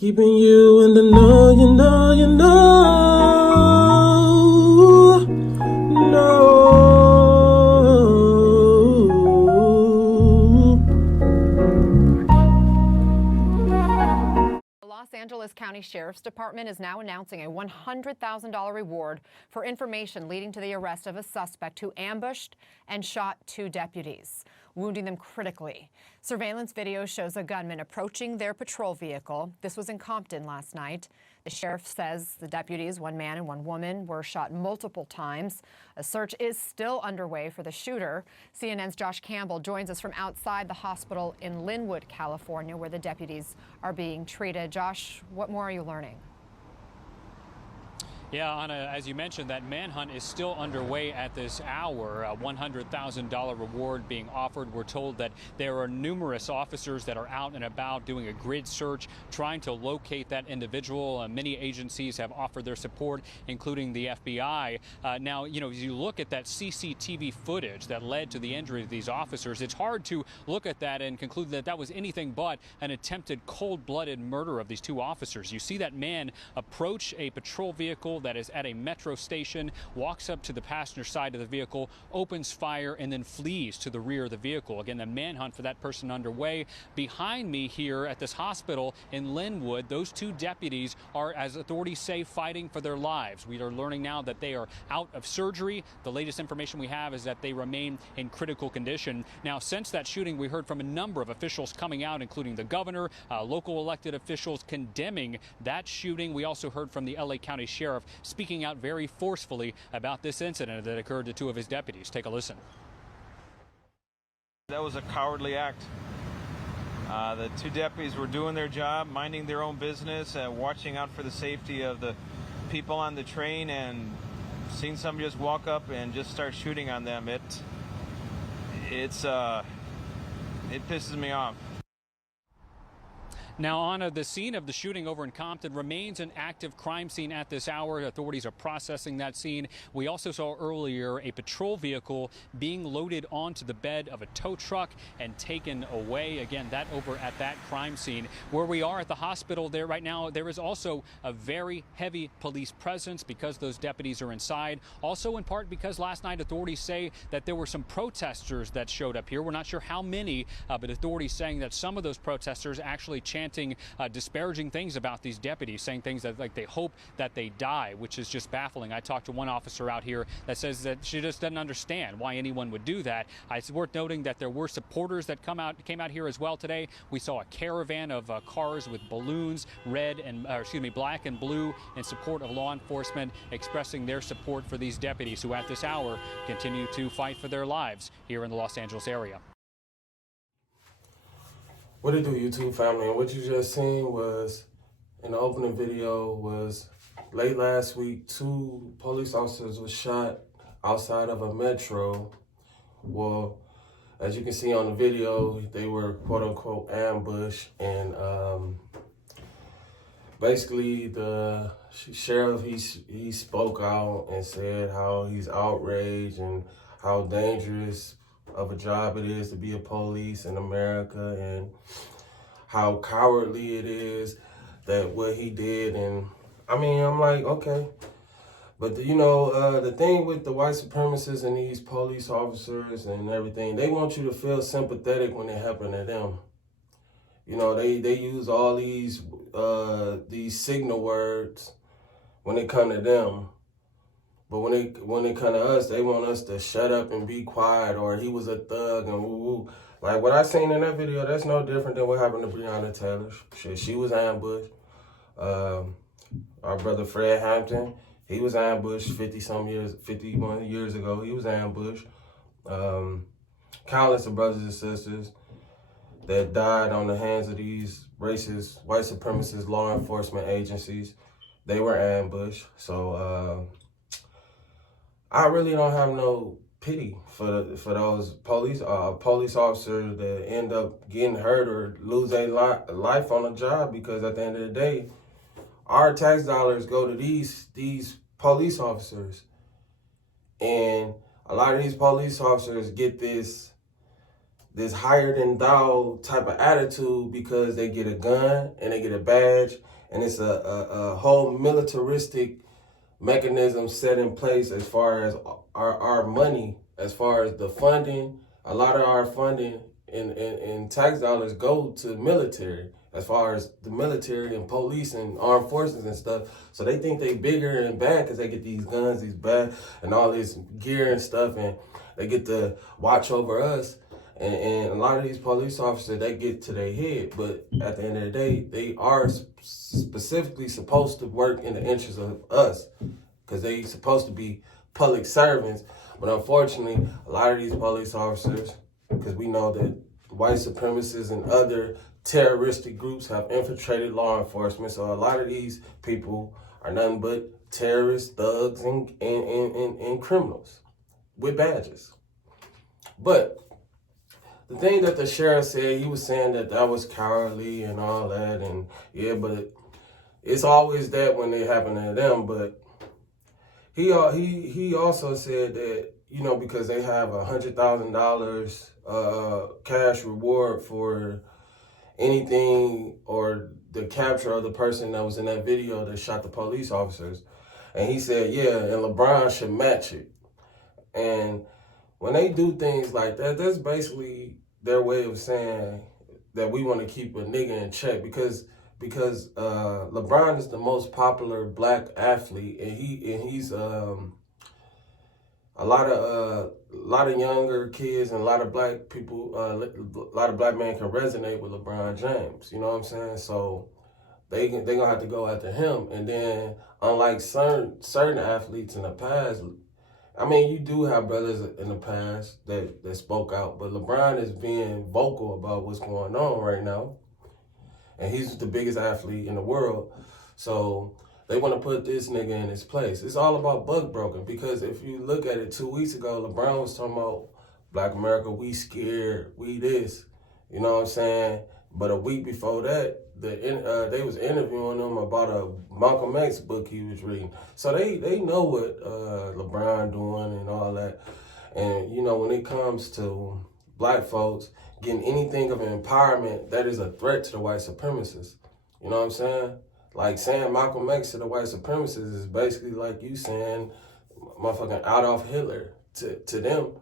Keeping you in the know, The Los Angeles County Sheriff's Department is now announcing a $100,000 reward for information leading to the arrest of a suspect who ambushed and shot two deputies, wounding them critically. Surveillance video shows a gunman approaching their patrol vehicle. This was in Compton last night. The sheriff says the deputies, one man and one woman, were shot multiple times. A search is still underway for the shooter. CNN's Josh Campbell joins us from outside the hospital in Linwood, California, where the deputies are being treated. Josh, what more are you learning? Yeah, Anna, as you mentioned, that manhunt is still underway at this hour. A $100,000 reward being offered. We're told that there are numerous officers that are out and about doing a grid search, trying to locate that individual. Many agencies have offered their support, including the FBI. Now, as you look at that CCTV footage that led to the injury of these officers, it's hard to look at that and conclude that that was anything but an attempted cold-blooded murder of these two officers. You see that man approach a patrol vehicle that is at a metro station, walks up to the passenger side of the vehicle, opens fire, and then flees to the rear of the vehicle. Again, the manhunt for that person underway. Behind me here at this hospital in Linwood, those two deputies are, as authorities say, fighting for their lives. We are learning now that they are out of surgery. The latest information we have is that they remain in critical condition. Now, since that shooting, we heard from a number of officials coming out, including the governor, local elected officials condemning that shooting. We also heard from the LA County Sheriff speaking out very forcefully about this incident that occurred to two of his deputies. Take a listen. That was a cowardly act. The two deputies were doing their job, minding their own business, and watching out for the safety of the people on the train, and seeing somebody just walk up and just start shooting on them. It pisses me off. Now, Anna, the scene of the shooting over in Compton remains an active crime scene at this hour. Authorities are processing that scene. We also saw earlier a patrol vehicle being loaded onto the bed of a tow truck and taken away. Again, that over at that crime scene. Where we are at the hospital there right now, there is also a very heavy police presence because those deputies are inside. Also, in part because last night authorities say that there were some protesters that showed up here. We're not sure how many, but authorities saying that some of those protesters actually chanted disparaging things about these deputies, saying things that like they hope that they die, which is just baffling. I talked to one officer out here that says that she just doesn't understand why anyone would do that. It's worth noting that there were supporters that came out here as well today. We saw a caravan of cars with balloons, black and blue, in support of law enforcement, expressing their support for these deputies who at this hour continue to fight for their lives here in the Los Angeles area. What it do, YouTube family? And what you just seen was, in the opening video, was late last week, two police officers were shot outside of a metro. Well, as you can see on the video, they were quote unquote ambushed, and basically the sheriff, he spoke out and said how he's outraged and how dangerous of a job it is to be a police in America, and how cowardly it is that what he did. And I mean, I'm like, okay, but the thing with the white supremacists and these police officers and everything, they want you to feel sympathetic when it happened to them. They use all these signal words when it come to them. But when it come to us, they want us to shut up and be quiet, or he was a thug and woo-woo. Like what I seen in that video, that's no different than what happened to Breonna Taylor. She was ambushed. Our brother Fred Hampton, he was ambushed 51 years ago. He was ambushed. Countless of brothers and sisters that died on the hands of these racist, white supremacist law enforcement agencies, they were ambushed. So, I really don't have no pity for those police officers that end up getting hurt or lose their life on the job, because at the end of the day, our tax dollars go to these police officers, and a lot of these police officers get this higher than thou type of attitude because they get a gun and they get a badge and it's a whole militaristic mechanism set in place as far as our money, as far as the funding. A lot of our funding in tax dollars go to military, as far as the military and police and armed forces and stuff. So they think they bigger and bad because they get these guns, these bad, and all this gear and stuff, and they get to watch over us. And a lot of these police officers, they get to their head, but at the end of the day, they are specifically supposed to work in the interest of us, because they supposed to be public servants. But unfortunately, a lot of these police officers, because we know that white supremacists and other terroristic groups have infiltrated law enforcement, so a lot of these people are nothing but terrorists, thugs, and criminals with badges. But the thing that the sheriff said, he was saying that was cowardly and all that, and yeah, but it's always that when they happen to them. But he also said that, you know, because they have $100,000 cash reward for anything or the capture of the person that was in that video that shot the police officers. And he said, yeah, and LeBron should match it. And when they do things like that, that's basically their way of saying that we want to keep a nigga in check, because LeBron is the most popular black athlete, and he's a lot of younger kids and a lot of black people, a lot of black men can resonate with LeBron James. You know what I'm saying? So they gonna have to go after him. And then unlike certain athletes in the past, I mean, you do have brothers in the past that spoke out, but LeBron is being vocal about what's going on right now. And he's the biggest athlete in the world. So they want to put this nigga in his place. It's all about buck broken, because if you look at it 2 weeks ago, LeBron was talking about Black America, we scared, we this. You know what I'm saying? But a week before that, they was interviewing him about a Malcolm X book he was reading. So they know what LeBron doing and all that. And, you know, when it comes to black folks getting anything of an empowerment, that is a threat to the white supremacists. You know what I'm saying? Like saying Malcolm X to the white supremacists is basically like you saying motherfucking Adolf Hitler to them.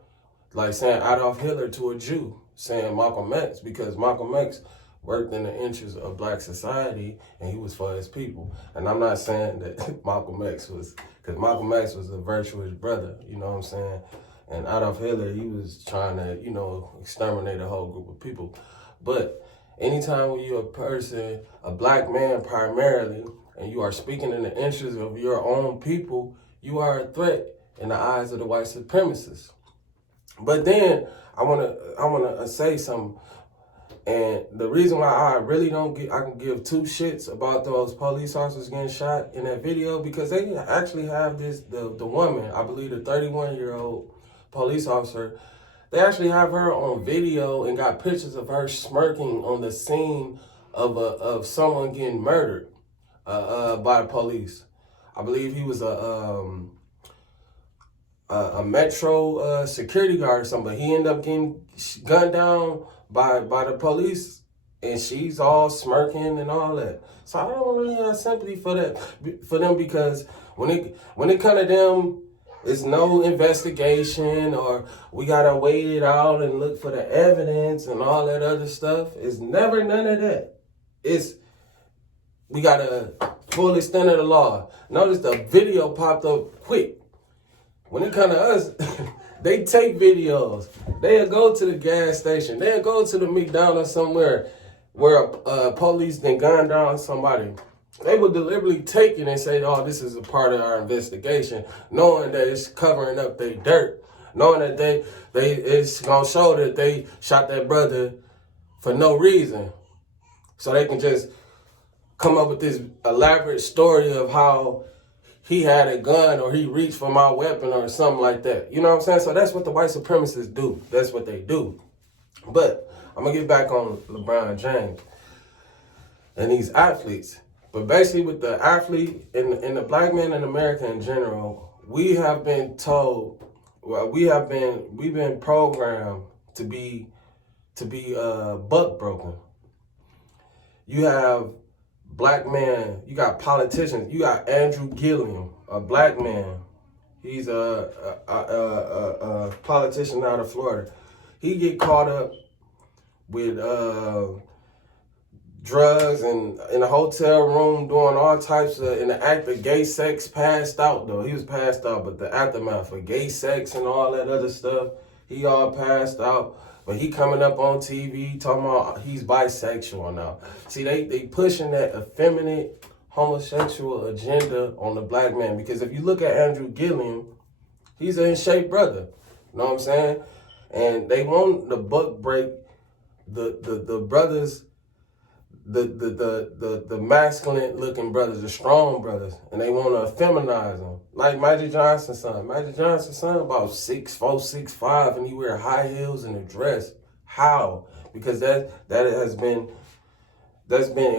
Like saying Adolf Hitler to a Jew, saying Malcolm X, because Malcolm X worked in the interest of black society and he was for his people. And I'm not saying that Malcolm X was, because Malcolm X was a virtuous brother, you know what I'm saying? And Adolf Hitler, he was trying to, you know, exterminate a whole group of people. But anytime when you're a person, a black man primarily, and you are speaking in the interest of your own people, you are a threat in the eyes of the white supremacists. But then I wanna say something. And the reason why I really I can give two shits about those police officers getting shot in that video, because they actually have the woman, I believe the 31-year-old police officer, they actually have her on video and got pictures of her smirking on the scene of someone getting murdered by the police. I believe he was a metro security guard or something. He ended up getting gunned down by the police, and she's all smirking and all that. So I don't really have sympathy for them, because when it comes to them, it's no investigation, or we gotta wait it out and look for the evidence and all that other stuff. It's never none of that. We got a full extent of the law. Notice the video popped up quick. When it comes to us, they take videos. They'll go to the gas station. They'll go to the McDonald's somewhere where police then gunned down somebody. They would deliberately take it and say, oh, this is a part of our investigation, knowing that it's covering up their dirt, knowing that it's going to show that they shot that brother for no reason. So they can just come up with this elaborate story of how he had a gun or he reached for my weapon or something like that. You know what I'm saying? So that's what the white supremacists do. That's what they do. But I'm going to get back on LeBron James and these athletes. But basically with the athlete and the black man in America in general, we have been told, well, we've been programmed to be buck broken. You have black man, you got politicians, you got Andrew Gilliam, a black man. He's a politician out of Florida. He get caught up with drugs and in a hotel room doing all types of, in the act of gay sex, passed out though. He was passed out, but the aftermath of gay sex and all that other stuff, he all passed out. But he coming up on TV talking about he's bisexual now. See, they pushing that effeminate homosexual agenda on the black man, because if you look at Andrew Gilliam, he's an in-shape brother. You know what I'm saying? And they want the buck break the brothers, the masculine looking brothers, the strong brothers, and they want to feminize them. Like Magic Johnson's son. Magic Johnson's son about 6'4", 6'5", and he wear high heels and a dress. How? Because that's been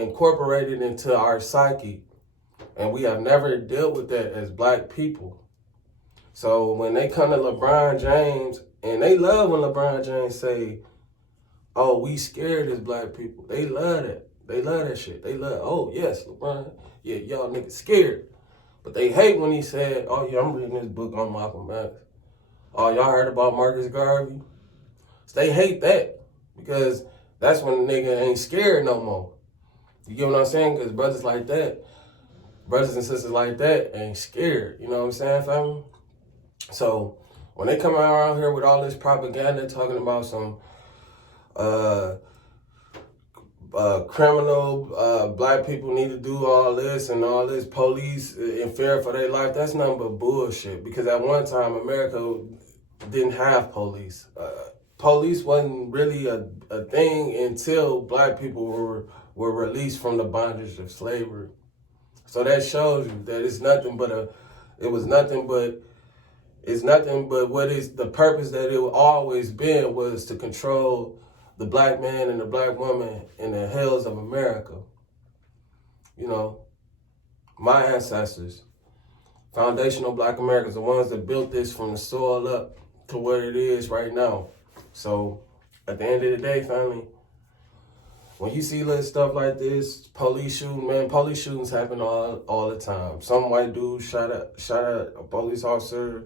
incorporated into our psyche, and we have never dealt with that as black people. So when they come to LeBron James, and they love when LeBron James say, "Oh, we scared as black people." They love that. They love that shit. They love, "Oh, yes, LeBron. Yeah, y'all niggas scared." But they hate when he said, "Oh, yeah, I'm reading this book on Malcolm X. Oh, y'all heard about Marcus Garvey?" So they hate that, because that's when the nigga ain't scared no more. You get what I'm saying? Because brothers like that, brothers and sisters like that ain't scared. You know what I'm saying, family? So when they come around here with all this propaganda talking about some criminal, black people need to do all this and all this, police in fear for their life, that's nothing but bullshit. Because at one time, America didn't have police. Police wasn't really a thing until black people were released from the bondage of slavery. So that shows you that it's nothing but what is the purpose that it always been, was to control the black man and the black woman in the hills of America. You know, my ancestors, foundational black Americans, the ones that built this from the soil up to what it is right now. So at the end of the day, family, when you see little stuff like this, police shooting, man, police shootings happen all the time. Some white dude shot at a police officer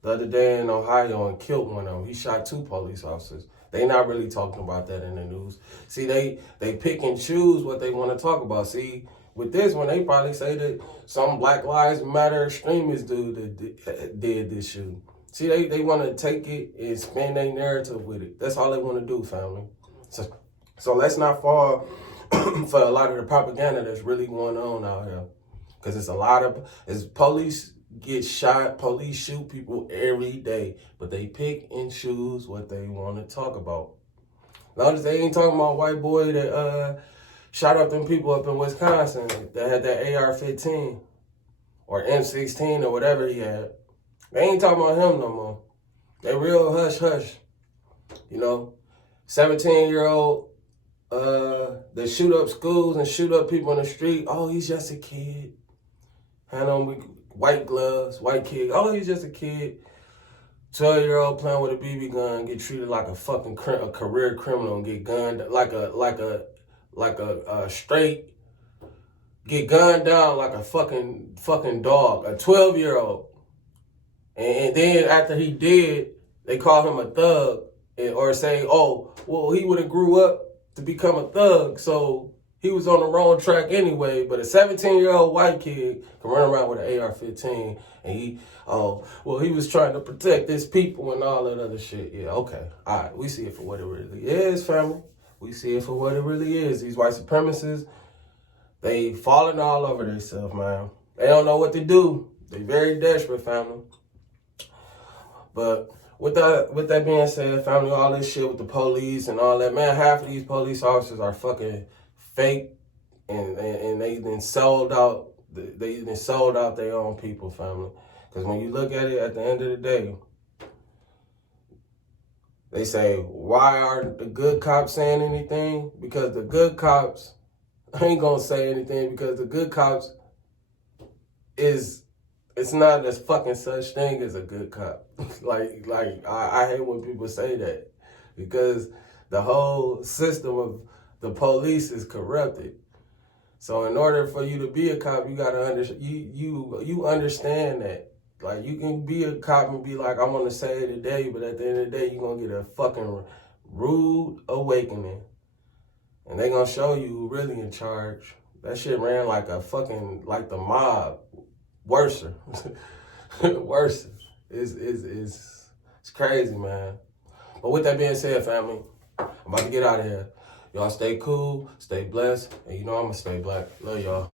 the other day in Ohio and killed one of them. He shot 2 police officers. They not really talking about that in the news. See, they pick and choose what they want to talk about. See, with this one, they probably say that some Black Lives Matter extremist dude that did this shooting. See, they want to take it and spin their narrative with it. That's all they want to do, family. So let's not fall for a lot of the propaganda that's really going on out here. Because it's police get shot, police shoot people every day, but they pick and choose what they want to talk about. Notice they ain't talking about white boy that shot up them people up in Wisconsin that had that AR-15 or M16 or whatever he had. They ain't talking about him no more. They real hush. You know, 17-year-old that shoot up schools and shoot up people in the street. Oh, he's just a kid. Hand on white gloves, white kid. Oh, he's just a kid. 12-year-old playing with a BB gun, get treated like a fucking a career criminal and get gunned like a straight, get gunned down like a fucking dog. A 12-year-old. And then after he did, they call him a thug, or say, "Oh, well, he would have grew up to become a thug, so he was on the wrong track anyway." But a 17-year-old white kid can run around with an AR-15, and he was trying to protect his people and all that other shit. Yeah, okay. All right, we see it for what it really is, family. We see it for what it really is. These white supremacists, they falling all over themselves, man. They don't know what to do. They very desperate, family. But with that being said, family, all this shit with the police and all that, man, half of these police officers are fucking fake, and they then sold out. They then sold out their own people, family. Because when you look at it, at the end of the day, they say, why aren't the good cops saying anything? Because the good cops ain't gonna say anything, because the good cops it's not a fucking such thing as a good cop. I hate when people say that, because the whole system of the police is corrupted. So in order for you to be a cop, you gotta you understand that. Like, you can be a cop and be like, I'm gonna save the day, but at the end of the day, you're gonna get a fucking rude awakening. And they gonna show you who really in charge. That shit ran like a fucking, like the mob. Worser. Worse. It's crazy, man. But with that being said, family, I'm about to get out of here. Y'all stay cool, stay blessed, and you know I'm gonna stay black. Love y'all.